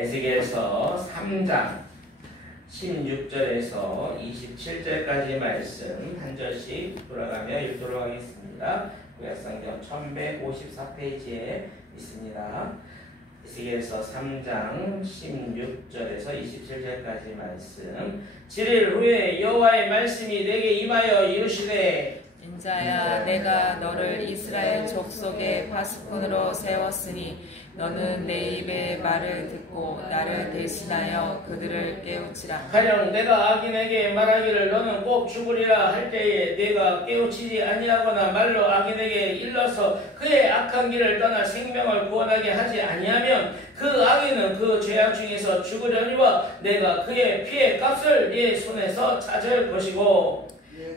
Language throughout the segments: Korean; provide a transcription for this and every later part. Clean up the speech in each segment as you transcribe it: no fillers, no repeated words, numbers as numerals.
에스겔서 3장 16절에서 27절까지 말씀 한 절씩 돌아가며 읽도록 하겠습니다. 구약성경 1154페이지에 있습니다. 에스겔서 3장 16절에서 27절까지 말씀. 7일 후에 여호와의 말씀이 내게 임하여 이르시되 인자야, 내가 너를 이스라엘 족속의 파수꾼으로 세웠으니 너는 내 입의 말을 듣고 나를 대신하여 그들을 깨우치라. 가령 내가 악인에게 말하기를 너는 꼭 죽으리라 할 때에 내가 깨우치지 아니하거나 말로 악인에게 일러서 그의 악한 길을 떠나 생명을 구원하게 하지 아니하면 그 악인은 그 죄악 중에서 죽으려니와 내가 그의 피의 값을 네 손에서 찾을 것이고,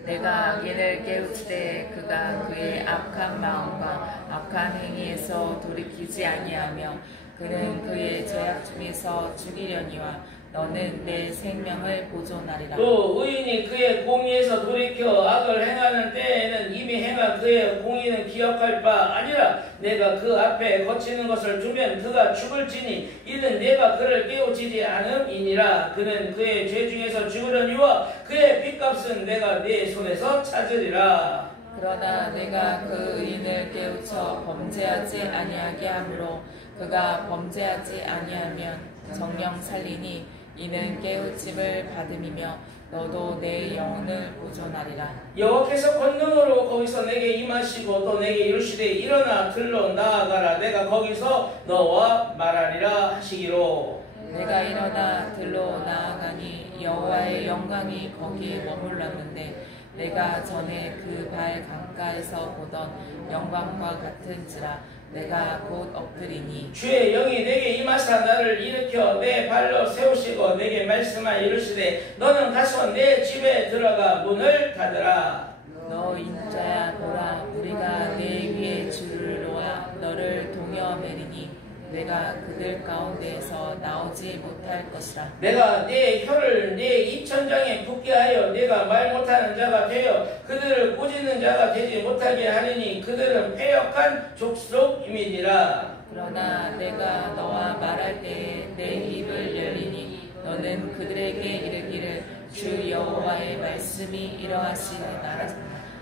내가 악인을 깨우치되 그가 그의 악한 마음과 악한 행위에서 돌이키지 아니하며 그는 그의 죄악 중에서 죽이려니와 너는 내 생명을 보존하리라. 또 의인이 그의 공의에서 돌이켜 악을 행하는 때에는 이미 행한 그의 공의는 기억할 바 아니라 내가 그 앞에 거치는 것을 두면 그가 죽을지니 이는 내가 그를 깨우치지 않음이니라. 그는 그의 죄 중에서 죽으려니와 그의 핏값은 내가 네 손에서 찾으리라. 그러나 내가 그 의인을 깨우쳐 범죄하지 아니하게 하므로 그가 범죄하지 아니하면 정령 살리니 이는 깨우침을 받음이며 너도 내 영혼을 보존하리라. 여호와께서 권능으로 거기서 내게 임하시고 또 내게 이르시되 일어나 들로 나아가라. 내가 거기서 너와 말하리라 하시기로. 내가 일어나 들로 나아가니 여호와의 영광이 거기에 머물렀는데 내가 전에 그 발 강가에서 보던 영광과 같은지라. 내가 곧 엎드리니 주의 영이 내게 임하사 나를 일으켜 내 발로 세우시고 내게 말씀하 이르시되 너는 가서 내 집에 들어가 문을 닫으라. 너 인자야, 보라, 우리가 내 위에 줄을 놓아 너를 동여 매리니 내가 그들 가운데에서 나오지 못할 것이라. 내가 내 혀를 내 입천장에 붙게 하여 내가 말 못하는 자가 되어 그들을 꾸짖는 자가 되지 못하게 하리니 그들은 패역한 족속임이니라. 그러나 내가 너와 말할 때에 내 입을 열리니 너는 그들에게 이르기를 주 여호와의 말씀이 이러하시니라.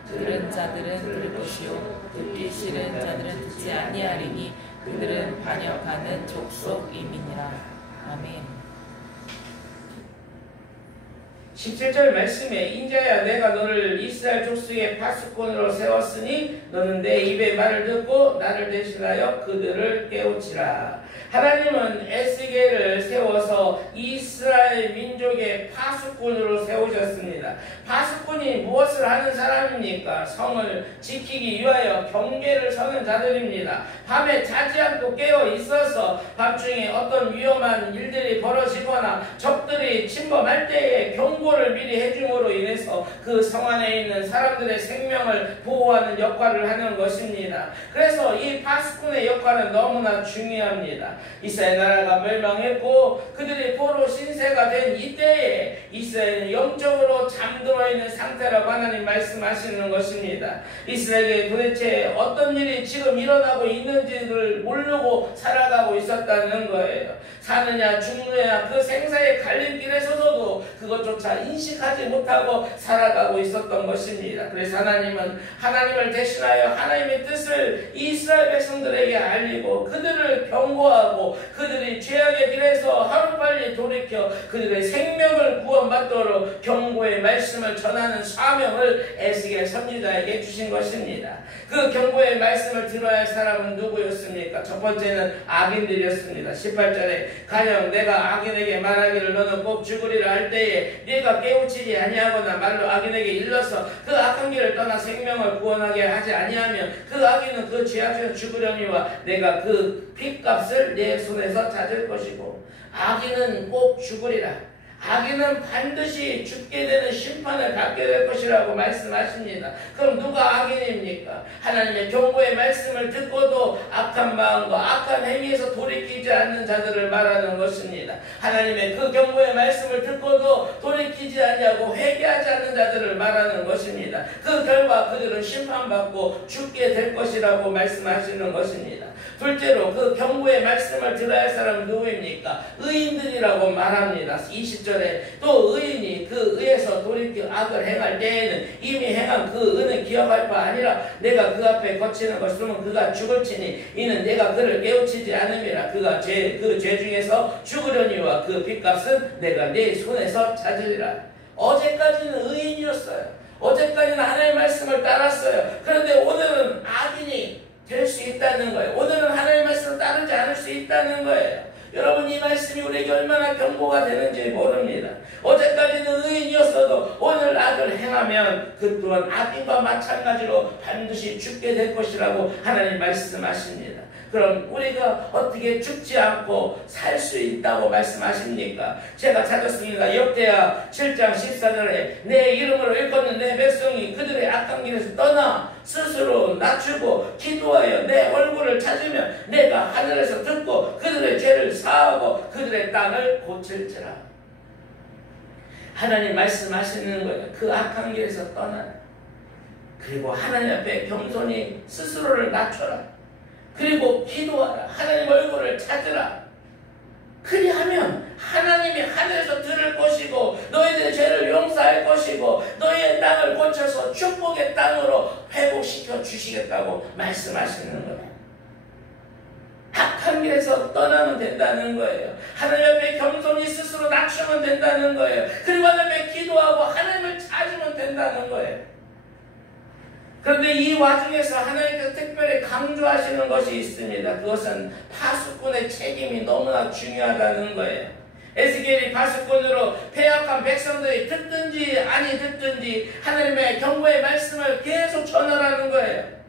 들은 자들은 들을 것이요 듣기 싫은 자들은 듣지 아니하리니 그들은 반역하는 족속임이니라. 아멘. 17절 말씀에 인자야, 내가 너를 이스라엘 족속의 파수꾼으로 세웠으니 너는 내 입의 말을 듣고 나를 대신하여 그들을 깨우치라. 하나님은 에스겔을 세워서 이스라엘 민족의 파수꾼으로 세우셨습니다. 파수꾼이 무엇을 하는 사람입니까? 성을 지키기 위하여 경계를 서는 자들입니다. 밤에 자지 않고 깨어 있어서 밤중에 어떤 위험한 일들이 벌어지거나 적들이 침범할 때에 경고를 미리 해줌으로 인해서 그 성 안에 있는 사람들의 생명을 보호하는 역할을 하는 것입니다. 그래서 이 파수꾼의 역할은 너무나 중요합니다. 이스라엘 나라가 멸망했고 그들이 포로 신세가 된 이때에 이스라엘은 영적으로 잠들어 있는 상태라고 하나님 말씀하시는 것입니다. 이스라엘에게 도대체 어떤 일이 지금 일어나고 있는지를 모르고 살아가고 있었다는 거예요. 사느냐 죽느냐 그 생사의 갈림길에 서서도 그것조차 인식하지 못하고 살아가고 있었던 것입니다. 그래서 하나님은 하나님을 대신하여 하나님의 뜻을 이스라엘 백성들에게 알리고 그들을 경고하고 그들이 죄악의 길에서 하루빨리 돌이켜 그들의 생명을 구원받도록 경고의 말씀을 전하는 사명을 에스겔 선지자에게 주신 것입니다. 그 경고의 말씀을 들어야 할 사람은 누구였습니까? 첫 번째는 악인들이었습니다. 18절에 가령 내가 악인에게 말하기를 너는 꼭 죽으리라 할 때에 네가 깨우치지 아니하거나 말로 악인에게 일러서 그 악한 길을 떠나 생명을 구원하게 하지 아니하면 그 악인은 그 죄악 중에서 죽으려니와 내가 그 핏값을 내 손에서 찾을 것이고. 악인은 꼭 죽으리라. 악인은 반드시 죽게 되는 심판을 받게 될 것이라고 말씀하십니다. 그럼 누가 악인입니까? 하나님의 경고의 말씀을 듣고도 악한 마음과 악한 행위에서 돌이키지 않는 자들을 말하는 것입니다. 하나님의 그 경고의 말씀을 듣고도 돌이키지 아니하고 회개하지 않는 자들을 말하는 것입니다. 그 결과 그들은 심판받고 죽게 될 것이라고 말씀하시는 것입니다. 둘째로 그 경고의 말씀을 들어야 할 사람은 누구입니까? 의인들이라고 말합니다. 20절에 또 의인이 그 의에서 돌이켜 악을 행할 때에는 이미 행한 그 의는 기억할 바 아니라 내가 그 앞에 거치는 것으로는 그가 죽을지니 이는 내가 그를 깨우치지 않음이라. 그가 그 죄 중에서 죽으려니와 그 빚값은 내가 네 손에서 찾으리라. 어제까지는 의인이었어요. 어제까지는 하나님의 말씀을 따랐어요. 그런데 오늘은 악인이 될 수 있다는 거예요. 오늘은 하나님의 말씀을 따르지 않을 수 있다는 거예요. 여러분, 이 말씀이 우리에게 얼마나 경고가 되는지 모릅니다. 어제까지는 의인이었어도 오늘 악을 행하면 그 또한 악인과 마찬가지로 반드시 죽게 될 것이라고 하나님 말씀하십니다. 그럼 우리가 어떻게 죽지 않고 살 수 있다고 말씀하십니까? 제가 찾았습니다. 역대하 7장 14절에 내 이름으로 일컫는 내 백성이 그들의 악한 길에서 떠나 스스로 낮추고 기도하여 내 얼굴을 찾으면 내가 하늘에서 듣고 그들의 죄를 사하고 그들의 땅을 고칠지라. 하나님 말씀하시는 거예요. 그 악한 길에서 떠나라. 그리고 하나님 앞에 겸손히 스스로를 낮춰라. 그리고 기도하라. 하나님 얼굴을 찾으라. 그리하면 하나님이 하늘에서 들을 것이고 너희들의 죄를 용서할 것이고 너희의 땅을 고쳐서 축복의 땅으로 회복시켜 주시겠다고 말씀하시는 거예요. 악한 길에서 떠나면 된다는 거예요. 하나님 앞에 겸손히 스스로 낮추면 된다는 거예요. 그리고 하나님 앞에 기도하고 하나님을 찾으면 된다는 거예요. 그런데 이 와중에서 하나님께서 특별히 강조하시는 것이 있습니다. 그것은 파수꾼의 책임이 너무나 중요하다는 거예요. 에스겔이 파수꾼으로 패역한 백성들이 듣든지 아니 듣든지 하나님의 경고의 말씀을 계속 전하라는 거예요.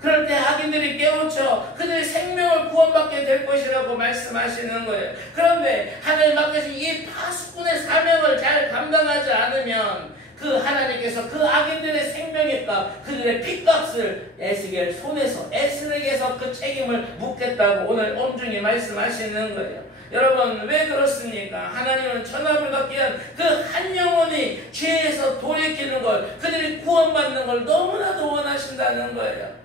그럴 때 악인들이 깨우쳐 그들의 생명을 구원받게 될 것이라고 말씀하시는 거예요. 그런데 하나님 앞에서 이 파수꾼의 사명을 잘 감당하지 않으면 그 하나님께서 그 악인들의 생명의 값, 그들의 핏값을 에스겔 손에서 에스겔에게서 그 책임을 묻겠다고 오늘 엄중히 말씀하시는 거예요. 여러분, 왜 그렇습니까? 하나님은 천하보다 귀한 그 한 영혼이 죄에서 돌이키는 걸, 그들이 구원받는 걸 너무나도 원하신다는 거예요.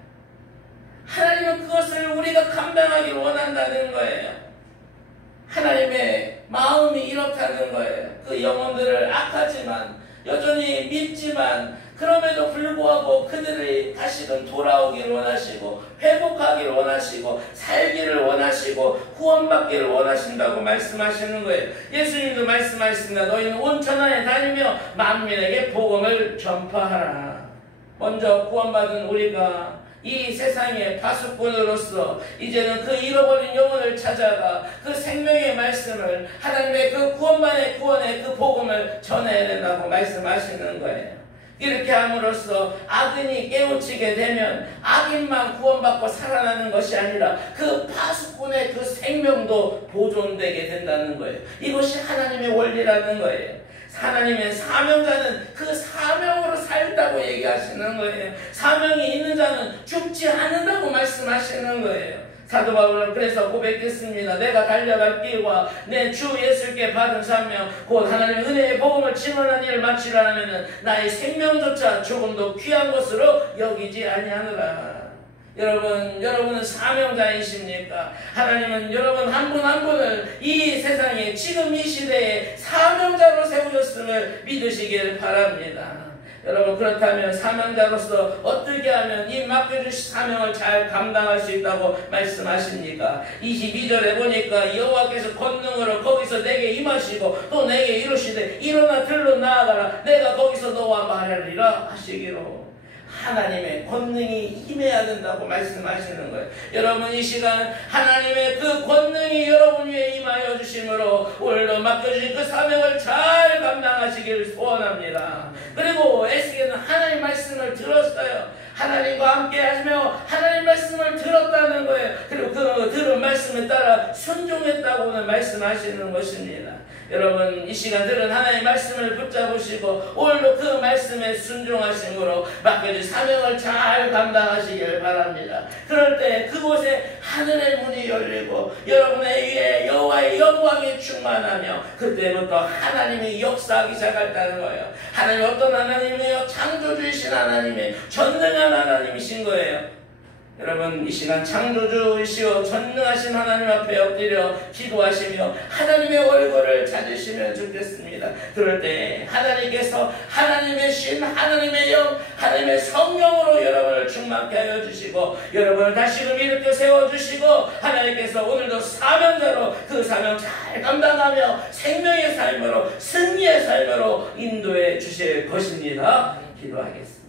하나님은 그것을 우리가 감당하기를 원한다는 거예요. 하나님의 마음이 이렇다는 거예요. 그 영혼들을 악하지만 여전히 믿지만 그럼에도 불구하고 그들이 다시금 돌아오기를 원하시고 회복하기를 원하시고 살기를 원하시고 구원받기를 원하신다고 말씀하시는 거예요. 예수님도 말씀하셨습니다. 너희는 온 천하에 다니며 만민에게 복음을 전파하라. 먼저 구원받은 우리가 이 세상의 파수꾼으로서 이제는 그 잃어버린 영혼을 찾아가 그 생명의 말씀을 하나님의 그 구원만의 구원의 그 복음을 전해야 된다고 말씀하시는 거예요. 이렇게 함으로써 악인이 깨우치게 되면 악인만 구원받고 살아나는 것이 아니라 그 파수꾼의 그 생명도 보존되게 된다는 거예요. 이것이 하나님의 원리라는 거예요. 하나님의 사명자는 그 사명으로 살다고 얘기하시는 거예요. 사명이 있는 자는 죽지 않는다고 말씀하시는 거예요. 사도 바울은 그래서 고백했습니다. 내가 달려갈 길과 내 주 예수께 받은 사명 곧 하나님의 은혜의 복음을 증언하는 일을 마치려 하면 나의 생명조차 조금도 귀한 것으로 여기지 아니하노라. 여러분은 사명자이십니까? 하나님은 여러분 한 분 한 분을 이 세상에 지금 이 시대에 사명자로 세우셨음을 믿으시길 바랍니다. 여러분, 그렇다면 사명자로서 어떻게 하면 이 맡겨주신 사명을 잘 감당할 수 있다고 말씀하십니까? 22절에 보니까 여호와께서 권능으로 거기서 내게 임하시고 또 내게 이루시되 일어나 들로 나아가라 내가 거기서 너와 말하리라 하시기로. 하나님의 권능이 임해야 된다고 말씀하시는 거예요. 여러분, 이 시간 하나님의 그 권능이 여러분 위에 임하여 주심으로 오늘도 맡겨주신 그 사명을 잘 감당하시기를 소원합니다. 그리고 에스겔은 하나님 말씀을 들었어요. 하나님과 함께 하시며 하나님 말씀을 들었다는 거예요. 그리고 그 들은 말씀에 따라 순종했다고는 말씀하시는 것입니다. 여러분, 이 시간 들은 하나님의 말씀을 붙잡으시고 오늘도 그 말씀에 순종하심으로 맡겨진 사명을 잘 감당하시길 바랍니다. 그럴 때 그곳에 하늘의 문이 열리고 여러분의 위에 여호와의 영광이 충만하며 그때부터 하나님이 역사하기 시작했다는 거예요. 하나님 어떤 하나님이에요? 창조주이신 하나님이에요. 전능한 하나님이신 거예요. 여러분, 이 시간 창조주이시오 전능하신 하나님 앞에 엎드려 기도하시며 하나님의 얼굴을 찾으시면 좋겠습니다. 그럴 때 하나님께서 하나님의 신, 하나님의 영, 하나님의 성령으로 여러분을 충만케 하여 주시고 여러분을 다시금 일으켜 세워주시고 하나님께서 오늘도 사명자로 그 사명 잘 감당하며 생명의 삶으로 승리의 삶으로 인도해 주실 것입니다. 기도하겠습니다.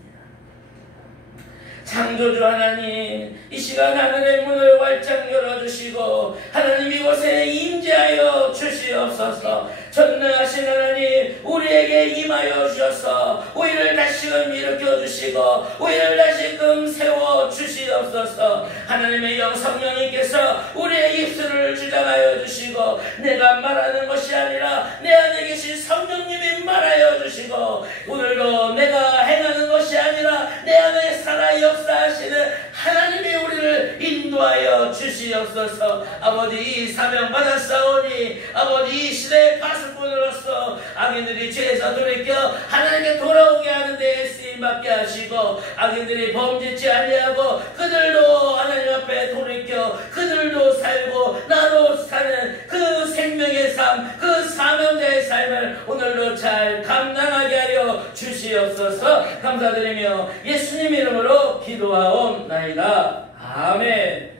창조주 하나님, 이 시간 하늘의 문을 활짝 열어주시고 하나님 이곳에 임재하여 주시옵소서. 전능하신 하나님, 우리에게 임하여 주셔서 우리를 다시금 일으켜 주시고 우리를 다시금 세워 주시옵소서. 하나님의 영 성령님께서 우리의 입술을 주장하여 주시고 내가 말하는 것이 아니라 내 안에 계신 성령님이 말하여 주시고 오늘도 내가 행하는 것이 아니라 내 안에 살아 역사하시는 하나님이 우리를 인도하여 주시옵소서. 아버지, 이 사명 받았사오니 아버지 이 시대의 파수꾼으로서 악인들이 죄에서 돌이켜 하나님께 돌아오게 하는 데에 쓰임받게 하시고 악인들이 범죄치 아니하고 그들도 하나님 앞에 돌이켜 그들도 살고 나도 사는 그 생명의 삶, 그 사명자의 삶을 오늘도 잘 감당하게 하여 주시옵소서. 감사드리며 예수님 이름으로 기도하옵나이다. 아멘.